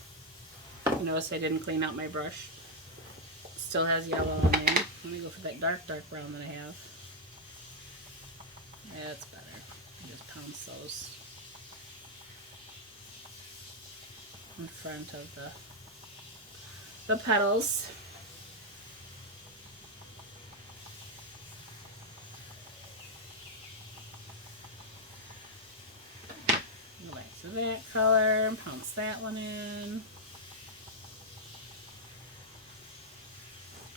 You notice I didn't clean out my brush. Still has yellow on there. Let me go for that dark brown that I have. Yeah, that's better. I just pounce those in front of the petals. Go back to that color and pounce that one in.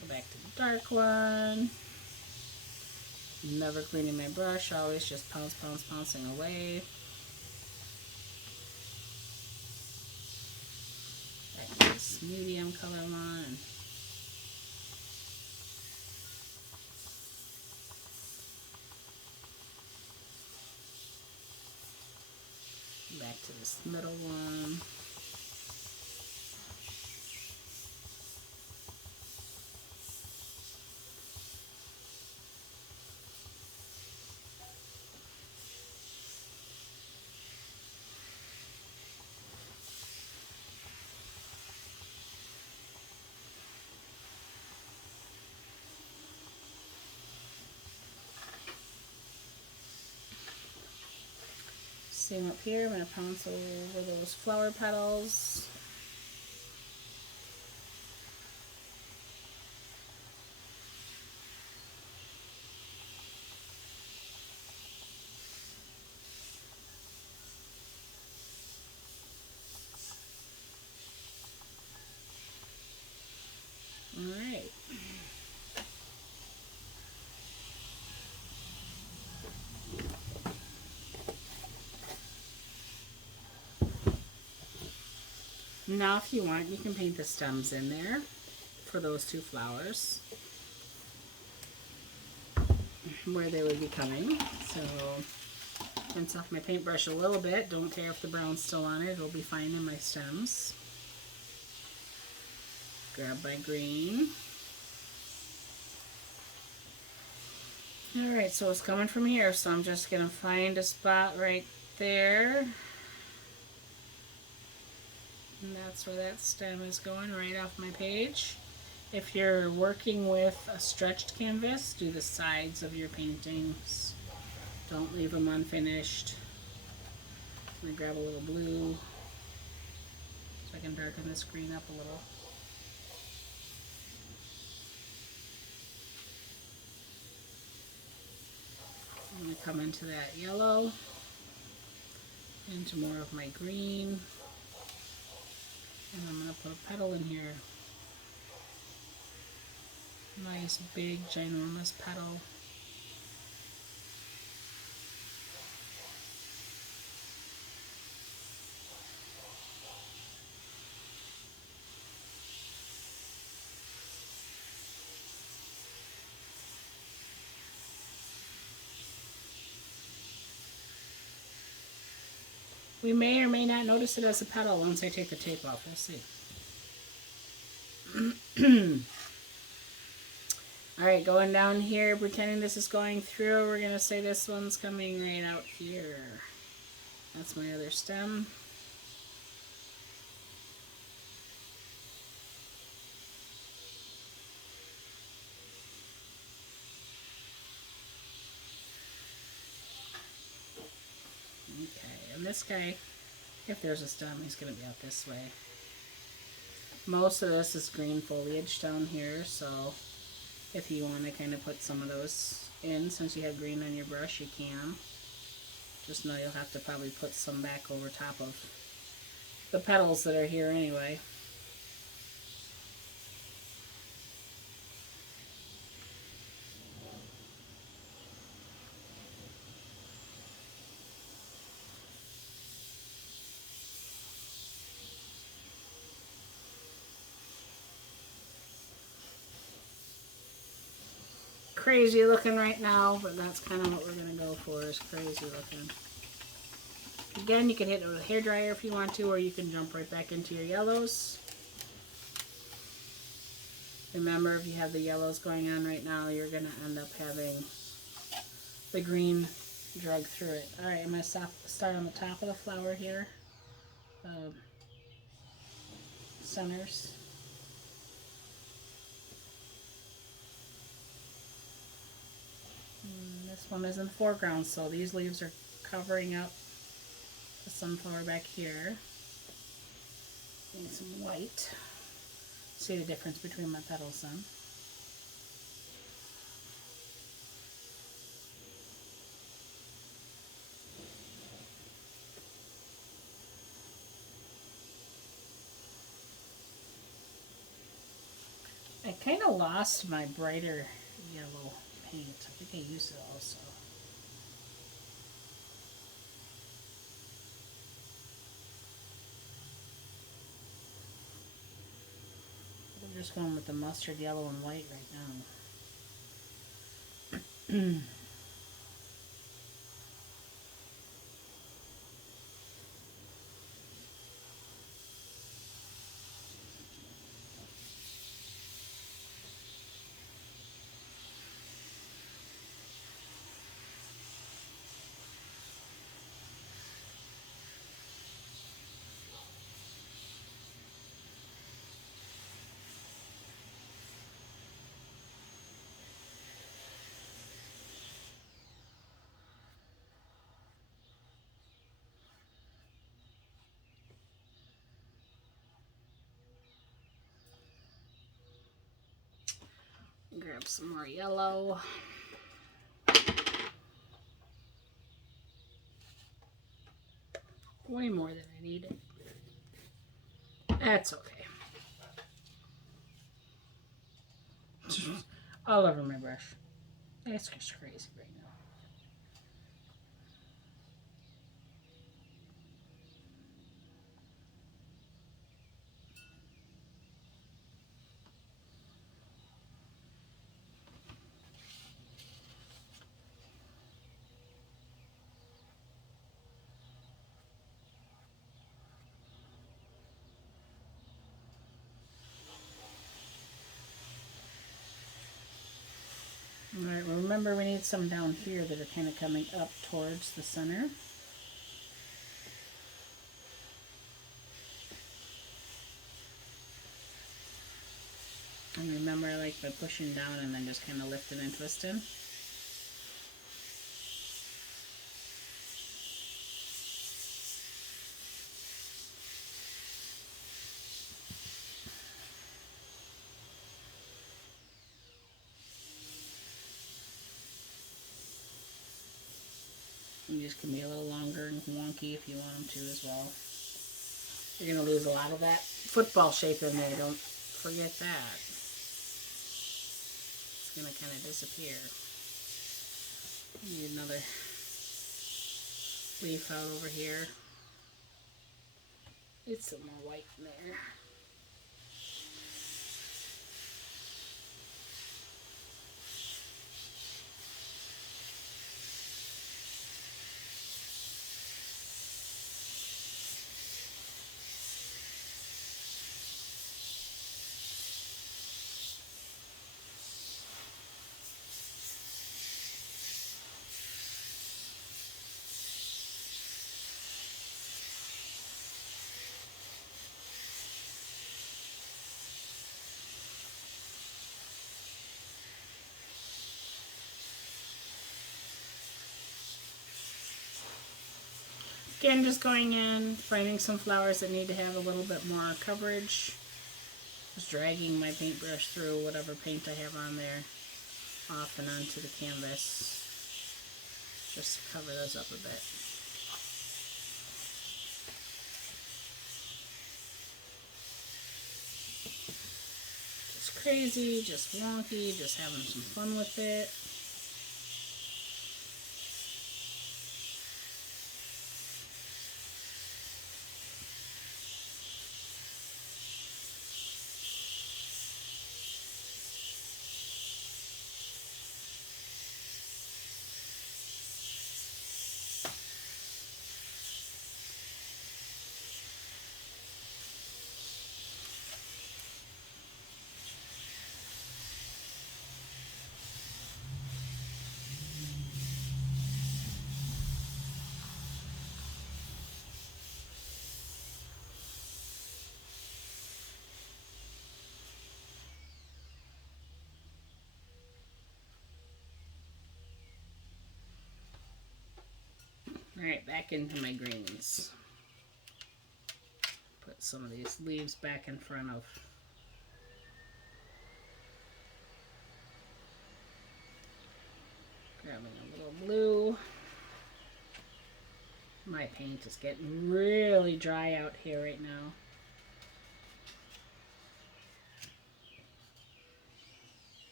Go back to the dark one. Never cleaning my brush, always just pouncing away. Back to this medium color one. Back to this middle one. Same up here, I'm going to pounce over those flower petals. Alright. Now if you want, you can paint the stems in there for those two flowers where they would be coming. So rinse off my paintbrush a little bit. Don't care if the brown's still on it. It'll be fine in my stems. Grab my green. Alright, so it's coming from here. So I'm just going to find a spot right there. And that's where that stem is going, right off my page. If you're working with a stretched canvas, do the sides of your paintings. Don't leave them unfinished. I'm going to grab a little blue so I can darken this green up a little. I'm going to come into that yellow, into more of my green. And I'm going to put a petal in here. Nice, big, ginormous petal. We may or may not notice it as a petal once I take the tape off. We'll see. Alright, going down here, pretending this is going through, we're going to say this one's coming right out here. That's my other stem. Okay, and this guy, if there's a stem, he's going to be out this way. Most of this is green foliage down here, so if you want to kind of put some of those in, since you have green on your brush, you can. Just know you'll have to probably put some back over top of the petals that are here anyway. Crazy looking right now, but that's kind of what we're going to go for, is crazy looking. Again, you can hit it with a hairdryer if you want to, or you can jump right back into your yellows. Remember, if you have the yellows going on right now, you're going to end up having the green drag through it. Alright, I'm going to start on the top of the flower here. Centers. And this one is in the foreground, so these leaves are covering up the sunflower back here. Need some white. See the difference between my petals then. I kind of lost my brighter yellow paint. I think I used it also. I'm just going with the mustard yellow and white right now. Grab some more yellow. Way more than I needed. That's okay. All over my brush. It's just crazy right now. Alright, remember we need some down here that are kind of coming up towards the center. And remember, I like by pushing down and then just kind of lifting and twisting. These can be a little longer and wonky if you want them to as well. You're going to lose a lot of that football shape in there. Don't forget that. It's going to kind of disappear. Need another leaf out over here. Get some more white in there. Again, just going in, finding some flowers that need to have a little bit more coverage. Just dragging my paintbrush through whatever paint I have on there, off and onto the canvas, just to cover those up a bit. Just crazy, just wonky, just having some fun with it. back into my greens. Put some of these leaves back in front of. Grabbing a little blue. My paint is getting really dry out here right now.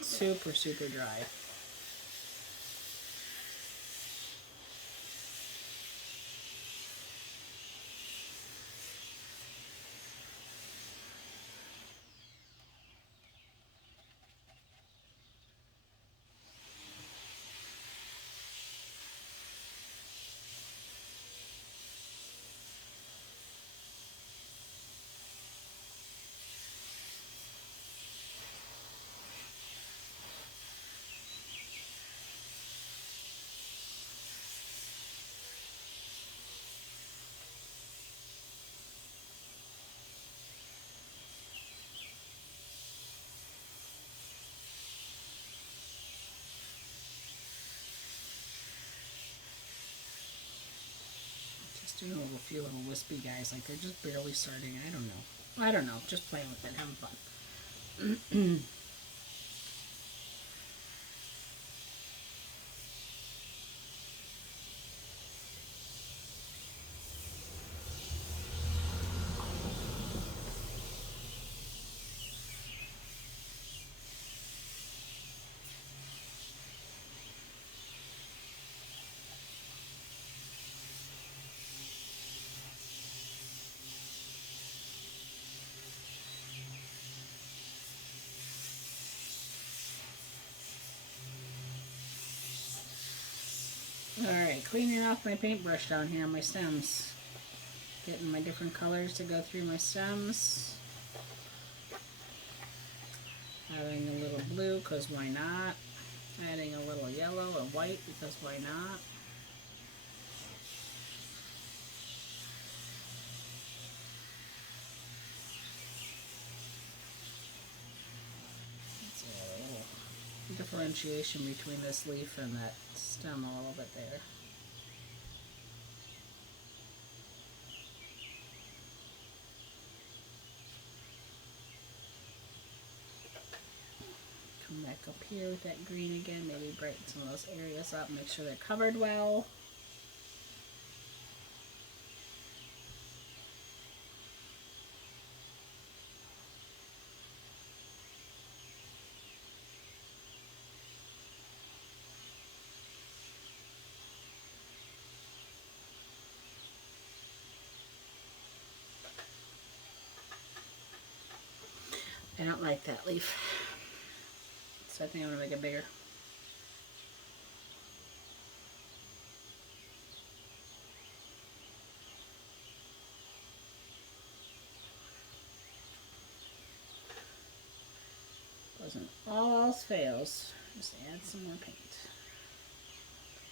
Super, super dry. Doing a few little wispy guys, like they're just barely starting. I don't know. Just playing with it, having fun. Alright, cleaning off my paintbrush down here on my stems. Getting my different colors to go through my stems. Adding a little blue, because why not? Adding a little yellow or white, because why not? Differentiation between this leaf and that stem a little bit there. Come back up here with that green again, maybe brighten some of those areas up, make sure they're covered well. I don't like that leaf, so I think I'm going to make it bigger. Doesn't all else fails, just add some more paint.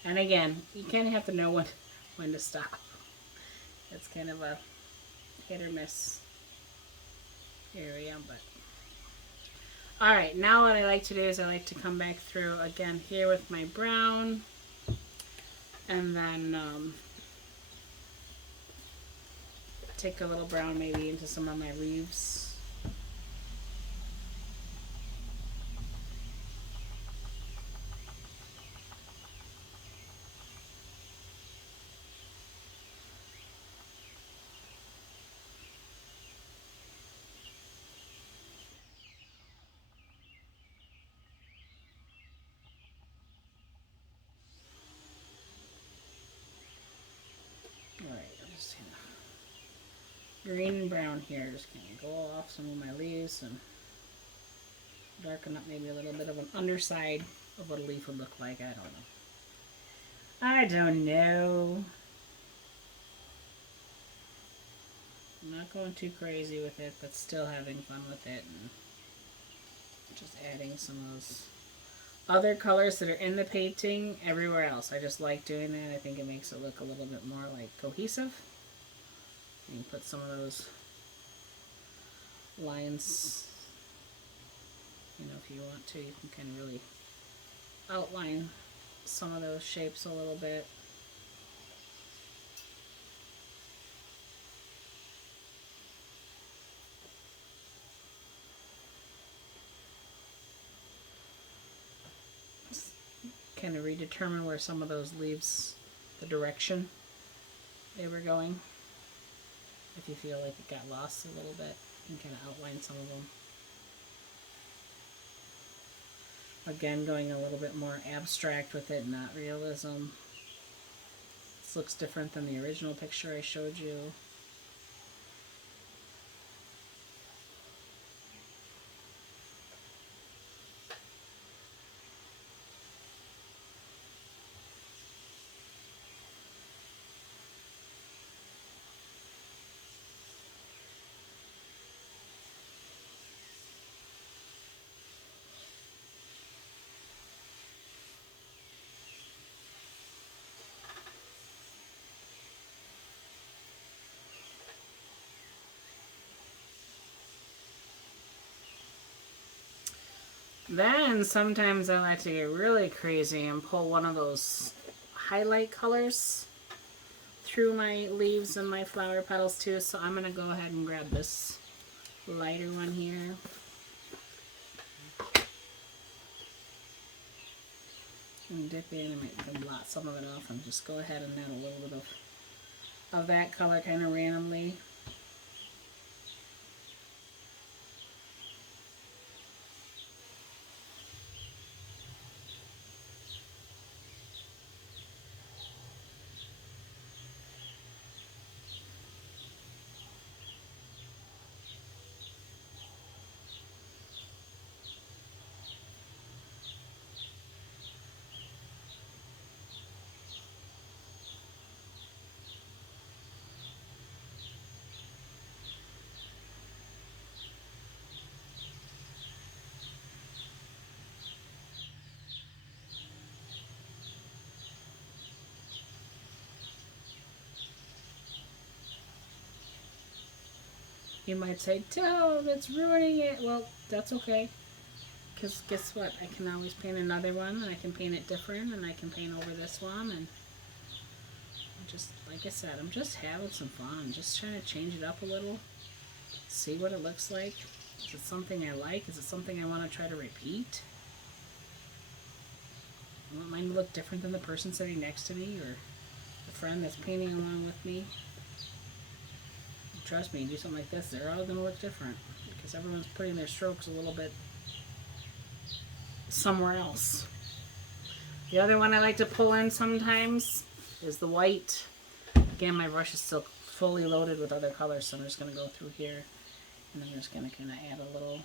And again, you kind of have to know when to stop. It's kind of a hit or miss area, but alright, now what I like to do is I like to come back through again here with my brown, and then take a little brown maybe into some of my leaves. Green and brown here, just kind of go off some of my leaves and darken up maybe a little bit of an underside of what a leaf would look like. I don't know. I'm not going too crazy with it, but still having fun with it and just adding some of those other colors that are in the painting everywhere else. I just like doing that. I think it makes it look a little bit more like cohesive. You can put some of those lines, if you want to. You can kind of really outline some of those shapes a little bit. Kind of redetermine where some of those leaves, the direction they were going. If you feel like it got lost a little bit, and kind of outline some of them. Again, going a little bit more abstract with it, not realism. This looks different than the original picture I showed you. Then sometimes I like to get really crazy and pull one of those highlight colors through my leaves and my flower petals too. So I'm going to go ahead and grab this lighter one here. And dip in and make them blot some of it off and just go ahead and add a little bit of that color kind of randomly. You might say, "Oh, that's ruining it." Well, that's okay. Because guess what? I can always paint another one, and I can paint it different, and I can paint over this one, and just, like I said, I'm just having some fun. Just trying to change it up a little. See what it looks like. Is it something I like? Is it something I want to try to repeat? I want mine to look different than the person sitting next to me, or the friend that's painting along with me. Trust me, you do something like this, they're all going to look different because everyone's putting their strokes a little bit somewhere else. The other one I like to pull in sometimes is the white. Again, my brush is still fully loaded with other colors, so I'm just going to go through here and I'm just going to kind of add a little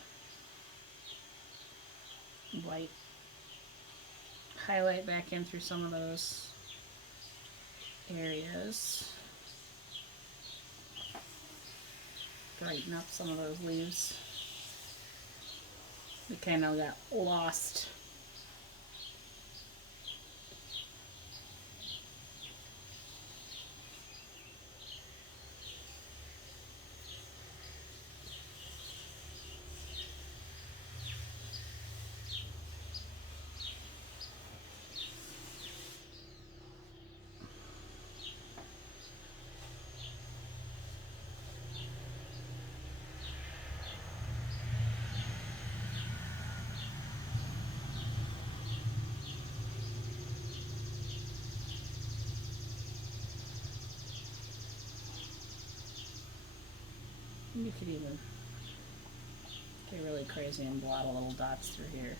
white highlight back in through some of those areas. Brighten up some of those leaves. We kind of got lost. You could even get really crazy and blot a little dots through here.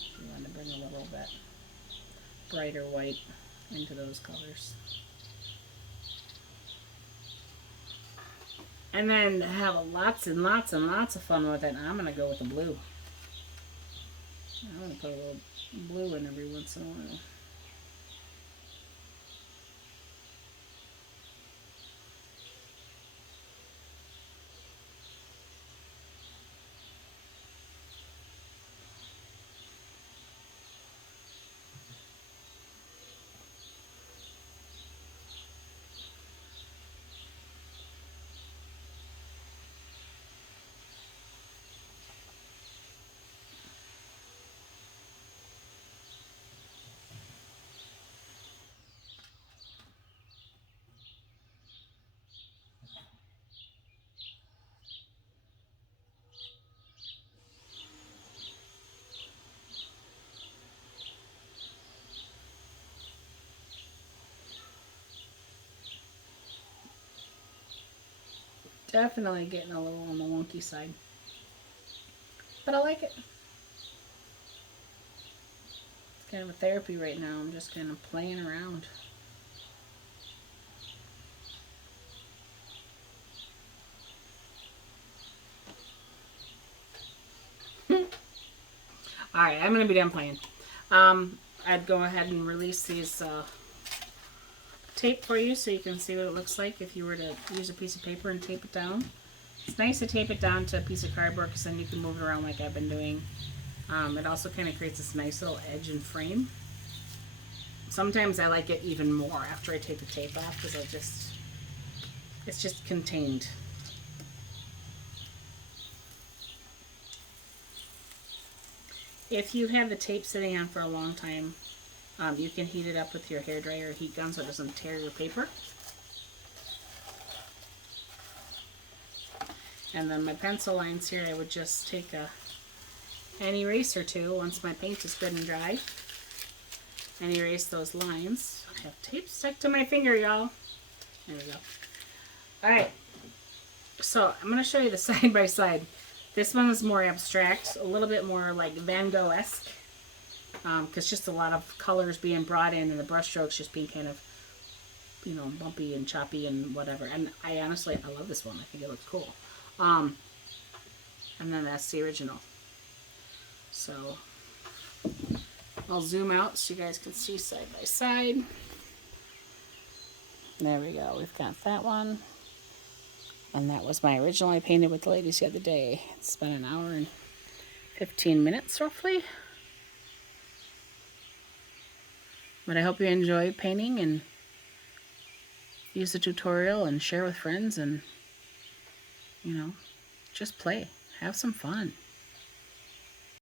You want to bring a little bit brighter white into those colors. And then have lots and lots and lots of fun with it. And I'm going to go with the blue. I'm going to put a little blue in every once in a while. Definitely getting a little on the wonky side. But I like it. It's kind of a therapy right now. I'm just kind of playing around. Alright, I'm going to be done playing. I'd go ahead and release these tape for you so you can see what it looks like if you were to use a piece of paper and tape it down. It's nice to tape it down to a piece of cardboard because then you can move it around like I've been doing. It also kind of creates this nice little edge and frame. Sometimes I like it even more after I take the tape off because it's just contained. If you have the tape sitting on for a long time, you can heat it up with your hairdryer or heat gun so it doesn't tear your paper. And then my pencil lines here, I would just take an eraser or two once my paint is good and dry and erase those lines. I have tape stuck to my finger, y'all. There we go. Alright, so I'm going to show you the side by side. This one is more abstract, a little bit more like Van Gogh-esque, because just a lot of colors being brought in and the brush strokes just being kind of, you know, bumpy and choppy and whatever. And I honestly love this one. I think it looks cool. And then that's the original. So I'll zoom out so you guys can see side by side. There we go. We've got that one. And that was my original I painted with the ladies the other day. It's been an hour and 15 minutes roughly. But I hope you enjoy painting and use the tutorial and share with friends and, you know, just play. Have some fun.